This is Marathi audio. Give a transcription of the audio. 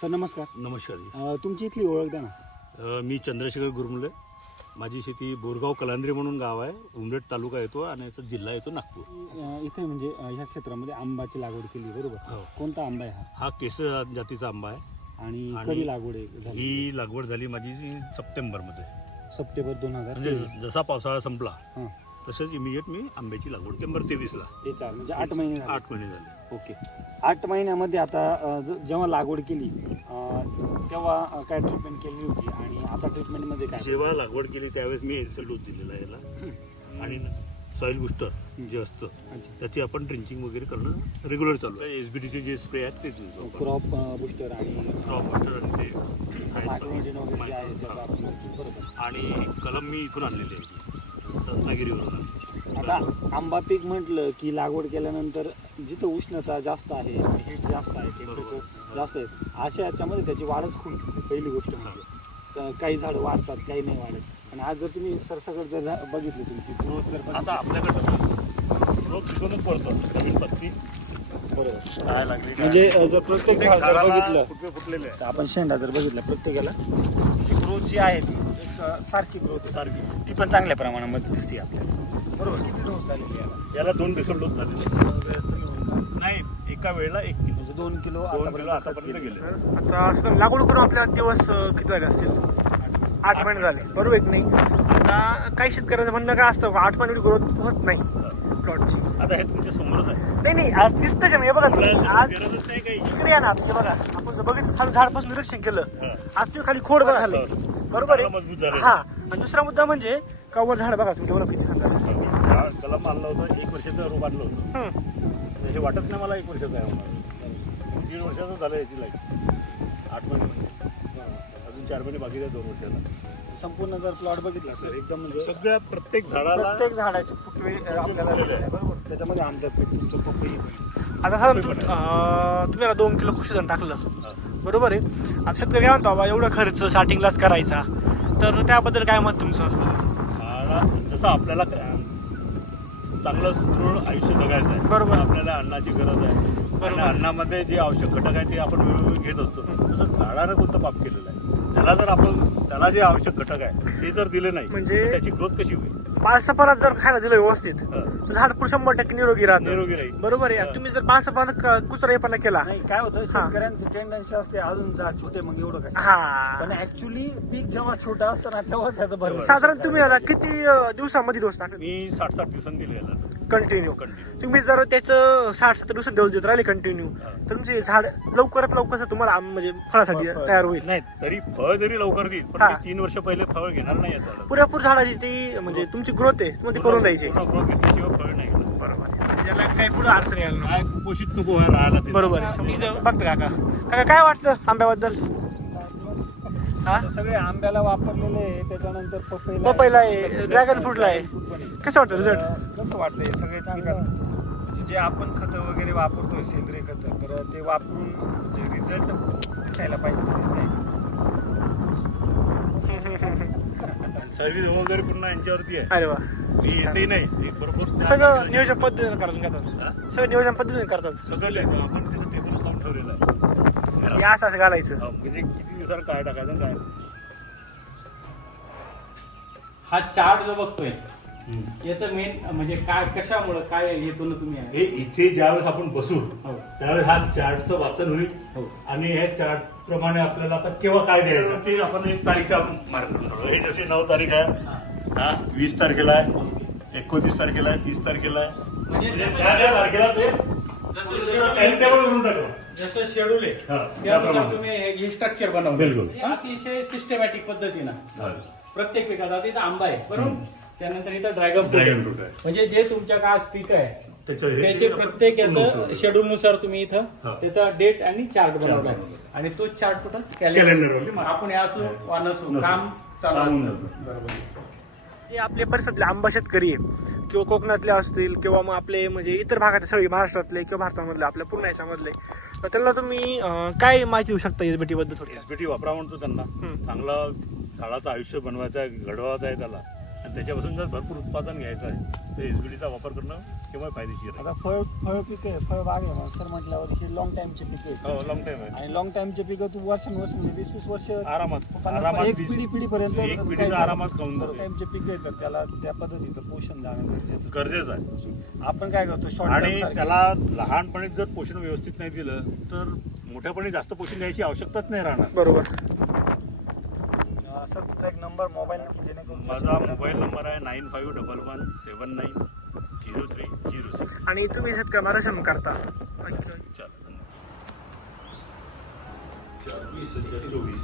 सर नमस्कार. नमस्कार जी. अ, तुमची इथली ओळख द्या ना. अ, मी चंद्रशेखर गुरमुले. माझी शेती बोरगाव कलांद्री म्हणून गाव आहे. उमरेड तालुका येतो आणि याचा जिल्हा येतो नागपूर. अ, इथे म्हणजे अ, ह्या क्षेत्रामध्ये आंबाची लागवड केली बरोबर? हो. कोणता आंबा आहे हा? हा केस जातीचा आंबा आहे. आणि आणि कधी लागवड आहे झाली? ही लागवड झाली माझी सप्टेंबरमध्ये. सप्टेंबर दोन हजार म्हणजे जसा पावसाळा संपला हां. तसंच इमिजिएट मी आंब्याची लागवड केली तेवीसला. ते चार म्हणजे आठ महिने झाले. आठ महिने झाले. ओके. आठ महिन्यामध्ये आता अ, ज- जेव्हा लागवड केली अ, तेव्हा अ, काय ट्रीटमेंट केली होती? आणि आता ट्रीटमेंटमध्ये काय? जेव्हा लागवड केली त्यावेळेस मी एरसेल डोस दिलेला आहे याला. आणि सॉईल बुस्टर जे असतं अच्छा. त्याची आपण ड्रिंचिंग वगैरे करणं रेग्युलर चालू आहे. एस बी डीचे जे स्प्रे आहेत ते देतो आपण. क्रॉप बुस्टर आणि क्रॉप बुस्टर आणि ते आहेत. मायक्रोनिजन वगैरे जे आहे त्याचा आपण बरोबर. आणि कलम मी इथून आणलेली आहे रत्नागिरीवरून. आता आंबा पीक म्हटलं की लागवड केल्यानंतर जिथं उष्णता जास्त आहे हीट जास्त आहे टेम्परेचर जास्त आहे अशा याच्यामध्ये त्याची वाढच खूप पहिली गोष्ट म्हणजे. तर काही झाडं वाढतात काही नाही वाढत. आणि आज जर तुम्ही सरसकट जर झा- बघितली तुमची ग्रोथ जर आता आपल्याकडं रोग पडतो नवीन पत्ती. बरोबर. लागली? म्हणजे अ, जर प्रत्येक झाड जर बघितलं फुटलेले आहे? तर आपण शेंडा जर बघितला प्रत्येकाला ग्रोथ जी आहे ती एक अ, सारखी ग्रोथ आहे सारखी. ती पण चांगल्या प्रमाणामध्ये दिसते आपल्याला. बरोबर. किती डोस झालेली आहे. याला? याला दोन बेसल डोस झाले नाही एका वेळेला एक किलो. म्हणजे दोन किलो दोन किलो आतापर्यंत आतापर्यंत गेले आता असं लागवड करून आपल्या दिवस अं, किती झाले असतील? आठ महिने झाले. बरोबर आहे की नाही? आता काही शेतकऱ्याचं म्हणणं काय असतं? आठ महिने ग्रोथ होत नाही. प्लॉटची आता हे तुमच्या समोरच आहे नाही नाही आज दिसतं का नाही बघा तुम्ही. आपल्याला आज गरजच नाही काही इकडे या ना तुम्ही बघा आपण जर बघितलं खाली झाडपासून निरीक्षण केलं हा. आज तुम्ही खाली खोड बघा झाले बरोबर मजबूत आहे झालंय. हा आणि दुसरा मुद्दा म्हणजे कवर झाड बघा तुम्ही एवढं किती छान झालं. हा, कलम आणलं होतं एक वर्षाचं रोप आणलं होतं हम्म. हे वाटत नाही मला एक वर्षाचं आहे म्हणून. दीड वर्षाचं झालं याची लाईफ आठ महिने अजून चार महिने बाकी आहे दोन वर्षाला संपूर्ण जर प्लॉट बघितला सर एकदम म्हणजे सगळ्या प्रत्येक झाडाला प्रत्येक झाडाचे फुटवे आपल्याला आहे, बरोबर. त्याच्यामध्ये आमचं पीक तुमचं पपई आता साधारण तु- अं, तुम्ही आता दोन किलो कुशीजन टाकलं. बरोबर आहे. आता शेतकरी काय म्हणतो बाबा एवढा खर्च स्टार्टिंगलाच करायचा. तर त्याबद्दल काय मत तुमचं? झाडा जसं आपल्याला चांगलं सुदृढ आयुष्य जगायचं आहे. बरोबर. आपल्याला अन्नाची गरज आहे. आणि बरोबर. अन्नामध्ये जे आवश्यक घटक आहे ते आपण वेळोवेळी घेत असतो. तसं झाडानं कोणतं पाप केलेलं आहे? त्याला जर आपण त्याला जे आवश्यक घटक आहे ते जर दिले नाही म्हणजे- तर त्याची ग्रोथ कशी होईल? पाच सपानात जर खायला दिलं व्यवस्थित हा. तर झाड पुढे शंभर टक्के निरोगी राहतं. निरोगी राहील. बरोबर आहे. आणि तुम्ही जर पाच सपाना कुचराईपणा केला. नाही काय होतं? शेतकऱ्यांची टेंडन्सी असते अजून झाड छोटे मग एवढं काय हा. पण ऍक्च्युली पीक जेव्हा छोटं असतं ना तेव्हा त्याचं भर साधारण तुम्ही याला किती अं, दिवसामध्ये डोस टाकले? मी साठ साठ दिवसांनी दिले याला कंटिन्यू कंटिन्यू तुम्ही जर त्याचं साठ सत्तर दिवसात डोस देत राहिले कंटिन्यू हा. तर तुमचे झाड लवकरात लवकर तुम्हाला आम- म्हणजे फळासाठी फळ- फळ. तयार होईल नाही तरी फळ जरी लवकर देईल पण हा. तीन वर्ष पहिले फळ घेणार नाही पुरेपूर झाडाची ती म्हणजे तुमची ग्रोथ आहे तुम्ही ती करून द्यायची ग्रोथ घेतल्याशिवाय फळ नाही. बरोबर आहे. काही पुढे अडचण यायला नको. काय कुपोषित नको व्हायला राहायला ते. बरोबर आहे. बघता काका काका काय वाटतं आंब्याबद्दल हा? सगळे आंब्याला वापरलेले आहे त्याच्यानंतर पपईला पपईला आहे, ड्रॅगन फ्रूटला आहे. कसं वाटतं रिझल्ट कसं वाटतंय? सगळे पिकांना म्हणजे जे आपण खतं वगैरे वापरतोय सेंद्रिय खतं तर ते वापरून म्हणजे रिझल्ट दिसायला पाहिजे तो दिसतंय सर्व्हिस जबाबदारी पुन्हा यांच्यावरती आहे. अरे वा. मी येतही नाही. बरोबर सगळं नियोजन पद्धतीने करून हा? घेतात सगळं नियोजन पद्धतीने करतात. सगळं आपण त्याचं टेबल लावून ठेवलेलं आहे. हे घरात. असं असं घालायचं हा, म्हणजे किती दिवसानं काय टाकायचं आणि काय हा चार्ट जो बघतोय याचं मेन म्हणजे काय कशामुळं काय हेतून तुम्ही आहे? हे इथे ज्यावेळेस आपण बसू हो. त्यावेळेस हा चार्टचं वाचन होईल हो. आणि ह्या चार्ट प्रमाणे आपल्याला आता केव्हा काय द्यायचं ते आपण एक तारीख मार्क करून ठेवू. हे जसे नऊ तारीख आहे हा वीस तारखेला आहे एकोणतीस तारखेला आहे तीस तारखेला आहे म्हणजे म्हणजे त्या त्या तारखेला ते टाइम टेबल करून टाकलं जसं शेड्यूल आहे त्यानुसार. तुम्ही हे- हे स्ट्रक्चर बनवलं बिलकुल. अतिशय सिस्टमॅटिक पद्धतीनं हा. प्रत्येक पिकात आता इथं आंबा आहे बरोबर त्यानंतर इथं ड्रॅगन फ्रूट Dragon आहे. fruit आहे. म्हणजे जे तुमच्या काय आज पीक आहे त्याचं हे- त्याचे प्रत्येक याचं. शेड्यूल नुसार तुम्ही इथं हा. त्याचा डेट आणि चार्ट बनवलाय बनवलाय. आणि तो चार्ट कुठं Calendar वरती मार- आपण हे असो वा नसो नसो. काम चालू काम असतं. बरोबर हे आपले परिसरातले आंबा शेतकरी आहे किंवा कोकणातले असतील किंवा मग आपले म्हणजे इतर भागातले सगळे महाराष्ट्रातले किंवा भारतामधले आपल्या पूर्ण याच्यामधले तर त्यांना तुम्ही अं, काय माहिती देऊ शकता एसबीटी बद्दल थोडी? एसबीटी वापरा म्हणतो त्यांना. चांगला झाडाचं आयुष्य बनवायचं आहे घडवायचं आहे त्याला. आणि त्याच्यापासून जर भरपूर उत्पादन घ्यायचं आहे तर एसबीडीचा वापर करणं केव्हा फायदेशीर आहे. आता फळ फळ पीक आहे फळ बाग आहे सर म्हटल्यावर हे लॉंग टाइमचे पीक आहे हो लॉंग टाईम आहे. आणि लॉंग टाइमचे पीक तू वर्षानुवर्ष म्हणजे वीस वीस वर्ष आरामात पन्नास- आरामात एक वीस- पिढी पिढीपर्यंत एक पिढी आरामात खाऊन जाते. टाइमचे पीक आहे तर त्याला त्या पद्धतीचं पोषण जाणं गरजेचं आहे. गरजेचं आहे. आपण काय करतो शॉर्ट आणि त्याला लहानपणीच जर पोषण व्यवस्थित नाही दिलं तर मोठ्यापणी जास्त पोषण द्यायची आवश्यकताच नाही राहणार. बरोबर. सर तुझा एक नंबर मोबाईल की जेणेकरून माझा मोबाईल नंबर आहे nine five double one seven nine zero three zero six. आणि तुम्ही मार्गदर्शन करता? चार वीस चोवीस.